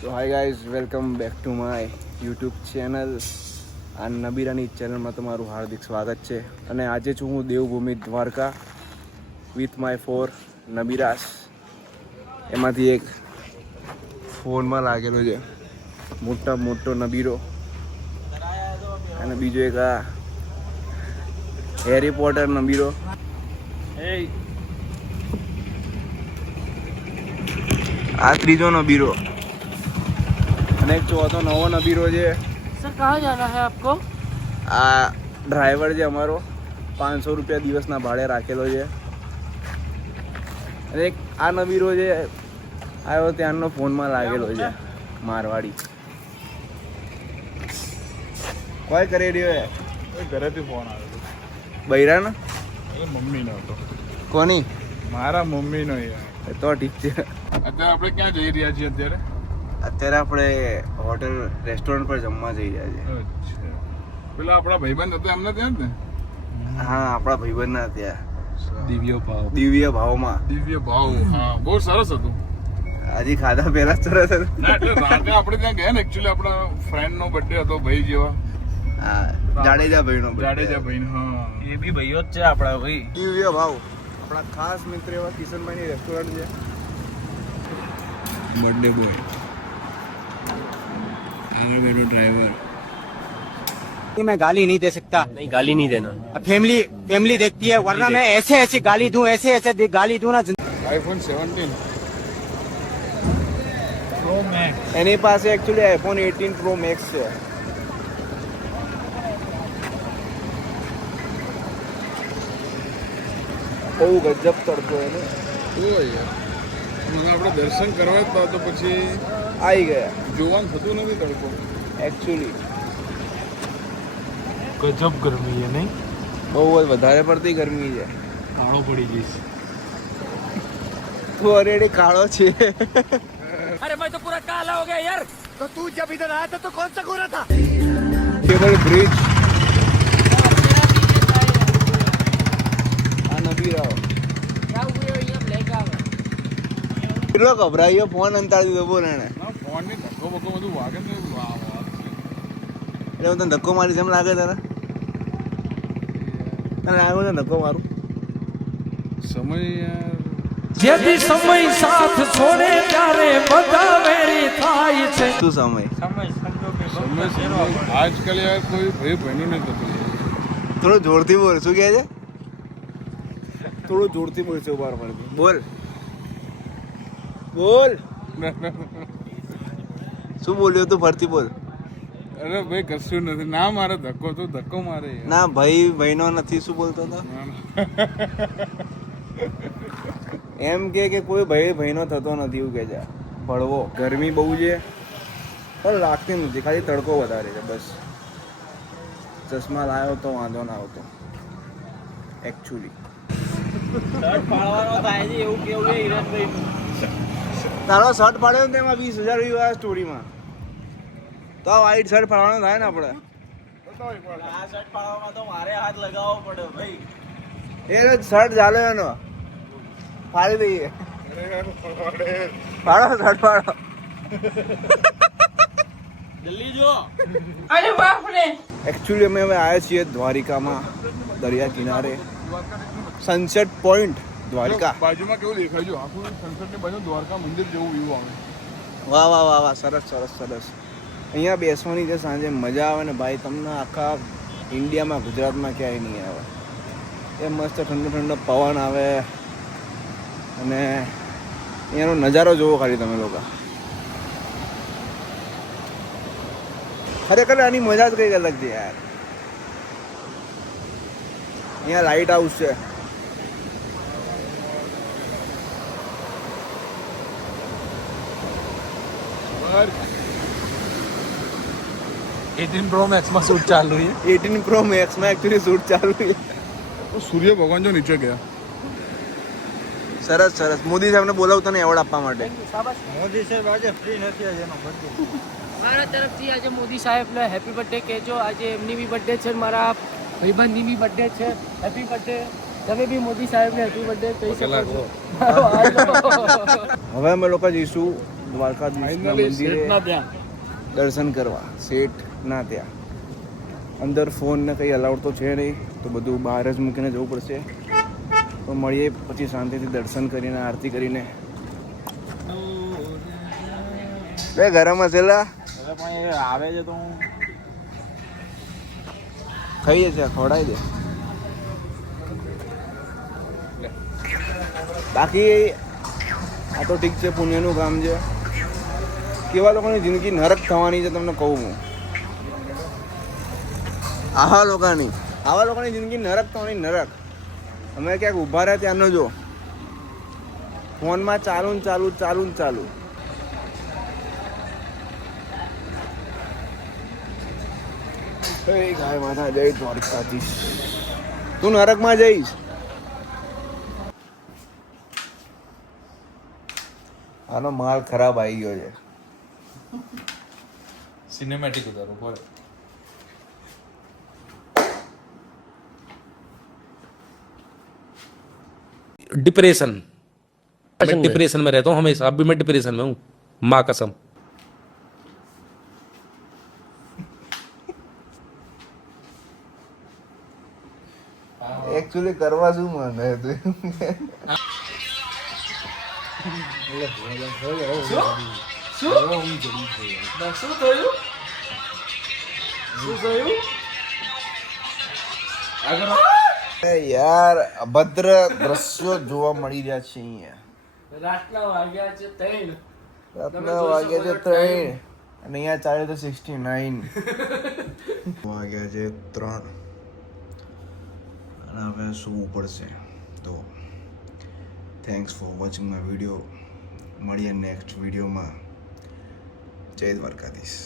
તો hi guys, welcome back to my YouTube channel. આ નબીરાની ચેનલમાં તમારું હાર્દિક સ્વાગત છે. અને આજે છું હું દેવભૂમિ દ્વારકા વિથ માય 4 નબીરાસ. એમાંથી એક ફોનમાં લાગેલો છે મોટો નબીરો, અને બીજો એક આ હેરી પોટર નબીરો. આ ત્રીજો નબીરો અને એક ચોથો નવો નબીરો છે. सर कहाँ जाना है आपको? આ ડ્રાઈવર છે અમારો, 500 રૂપિયા દિવસના ભાડે રાખેલો છે. અને એક આ નબીરો છે, આવ્યો ત્યાંનો ફોનમાં લાગેલો છે મારવાડી. કોઈ કરી રહ્યો હે ઘરેથી ફોન આવ્યો બૈરાનો? હતો મમ્મીનો હતો. કોની? મારા મમ્મીનો યાર. તો ઠીક છે. અત્યારે આપણે ક્યાં જઈ રહ્યા છીએ અત્યારે? અત્યારે આપણે હોટલ રેસ્ટોરન્ટ પર જમવા જઈ રહ્યા છીએ. અચ્છા, પેલા આપણા ભાઈબંધ હતા એમને ત્યાં જ ને? હા, આપણા ભાઈબંધના ત્યાં દિવ્ય ભાવ. દિવ્ય ભાવમાં. દિવ્ય ભાવ, હા, બહુ સરસ હતું. હજી ખાધા પહેલા જ સરસ હતું. ના, એટલે રાતે આપણે ત્યાં ગયા ને, એકચ્યુઅલી આપણા ફ્રેન્ડનો બર્થડે હતો, ભાઈ જેવા. હા, જાડેજા ભાઈનો જાડેજા ભાઈ, હા. ये भी भैया છે આપણા ભાઈ. દિવ્ય ભાવ આપણા ખાસ મિત્ર એવા કિશનભાઈની રેસ્ટોરન્ટ છે. બર્થડે બોય, આગળ બેઠો ડ્રાઈવર. मैं गाली नहीं दे सकता। नहीं गाली नहीं देना. फैमिली देखती है, वरना मैं ऐसे गाली दूं, ऐसे गाली दूं ना। IPhone 17 pro max. એની પાસે એકચ્યુઅલી આઈફોન 18 પ્રો મેક્સ છે. બહુ ગજબ તડકો એને. ઓ યાર, મને આપણે દર્શન કરવા જ તો પછી આવી ગયા જોવાનું થતું નથી તડકો. એકચ્યુઅલી गजब गर्मी है नहीं? બહુ જ વધારે પડતી ગરમી છે. काड़ो पड़ी गई. તું ઓલરેડી કાળો છે. अरे मैं तो पूरा काला हो गया यार. तो तू जब इधर आया था तो कौन सा गोरा था? કેબલ બ્રિજ આ નબી રાવ क्या हुए ये ब्लैक आ गया. કેટલો ગભરાયો, ફોન અંતાડી દીધો બોલ એને. ના, ફોનની ધક્કો બક્કો બધું વાગે ને. વાહ વાહ. એટલે હું તને ધક્કો મારી જેમ લાગે તને? તને લાગ્યો છે ધક્કો મારું? સમય યાર, यदि समय साथ छोड़े ત્યારે બધા વેરી થાય છે. શું સમય? સમય આજકાલ યાર કોઈ ભાઈ બહેનું નહીં થતું યાર. થોડું જોરથી બોલ. શું કહે છે? થોડું જોરથી બોલ છે. ઉભાર પડતી બોલ બોલ. શું બોલ્યો તું? ફરતી બોલ. અરે ભાઈ કશું નથી. ના મારે ધક્કો તો ધક્કો મારે યાર. ના ભાઈ બહેનો નથી. શું બોલતો હતો? ના, ના. એમ કે કોઈ ભાઈ બહેનો થતો નથી એવું કે છે. ભળવો ગરમી બહુ છે પણ લાગતી નથી, ખાલી તડકો વધારે છે બસ. ચશ્મા લાવ્યો તો વાંધો ના આવતો એકચ્યુઅલી. શર્ટ પાડવાનો થાય છે એવું કેવું છે હિરણભાઈ. તારો શર્ટ પાડ્યો ને તેમાં 20,000 વ્યૂ આવ્યા સ્ટોરીમાં. તો આ વ્હાઈટ શર્ટ પાડવાનો થાય ને આપણે. આ શર્ટ પાડવામાં તો મારે હાથ લગાવવો પડે ભાઈ. એ શર્ટ ચાલે એનો ફાડી દઈએ. પાડો શર્ટ પાડો. જલ્દી જો. અરે બાપ રે. એકચ્યુઅલી અમે હવે આવ્યા છીએ દ્વારિકામાં, દરિયા કિનારે, સનસેટ પોઈન્ટ દ્વારકા. બાજુમાં કેવું દેખાય છે? આખું સનસેટની બાજુ દ્વારકા મંદિર જેવું વ્યૂ આવે. વાહ વાહ વાહ વાહ, સરસ સરસ સરસ. અહીંયા બેસવાની જે સાંજે મજા આવે ને ભાઈ, તમને આખા ઇન્ડિયામાં, ગુજરાતમાં ક્યાંય નહીં આવે. એ મસ્ત ઠંડો ઠંડો પવન આવે અને અહીંયાનો નજારો જોવો ખાલી તમે લોકો. ખરેખર આની મજા જ કંઈક અલગ છે યાર. અહીંયા લાઇટ હાઉસ છે. બહાર 18 પ્રો મેક્સ માં શૂટ ચાલુ છે. 18 પ્રો મેક્સમાં એકચ્યુઅલી શૂટ ચાલુ છે. તો સૂર્ય ભગવાન જો નીચે ગયા. સરસ સરસ. મોદી સાહેબને બોલાવતો ને એવોર્ડ આપવા માટે. मोदी साहब आज फ्री નથી આજે એનો બર્થડે. મારા તરફથી આજે મોદી સાહેબને હેપી બર્થડે કહેજો. આજે એમની બી બર્થડે છે, મારા ભાઈબંધની બી બર્થડે છે. Happy birthday. તમે બી મોદી સાહેબને હેપી બર્થડે કહી શકો છો. હવે અમે લોકો જઈશું દ્વારકાધીશના ફાઇનલી મંદિરે શેઠના ત્યાં દર્શન કરવા. શેઠ ના ત્યાં અંદર ફોન ને કંઈ અલાઉડ તો છે નહીં, તો બધું બહાર જ મૂકીને જવું પડશે. તો મળીએ પછી શાંતિથી દર્શન કરીને આરતી કરીને. બે ગરમ હશેલા આવે છે તો હું ખાઈએ છે, ખવડાવી દે. બાકી આ તો ઠીક છે, પુણ્યનું કામ છે. કેવા લોકોની જિંદગી નરક થવાની છે તમને કહું હું. આવા લોકોની જિંદગી નરક થવાની, નરક. અમે ક્યાંક ઊભા રહ્યા ત્યાંનો જો ફોનમાં ચાલુ ને ચાલુ. ગાય માતા જય દ્વારકાધીશ. તું નરકમાં જઈશ. આનો માલ ખરાબ આવી ગયો છે. સિનેમેટિક ઉતારો બોલે. डिप्रेशन मैं डिप्रेशन में रहता हूँ हमेशा. अब भी मैं डिप्रेशन में हूँ, माँ कसम. એકચ્યુઅલી કરવા શું માંગે તું? યાર અભદ્ર દ્રશ્યો જોવા મળી રહ્યા છે અહીંયા. રાતના વાગ્યા છે 3. રાતના વાગ્યા છે 3 અને અહીંયા ચાલે તો 69. વાગ્યા છે 3 અને હવે સૂવું પડશે. તો thanks for watching my video. મળીએ નેક્સ્ટ વિડીયોમાં. જય દ્વારકાધીશ.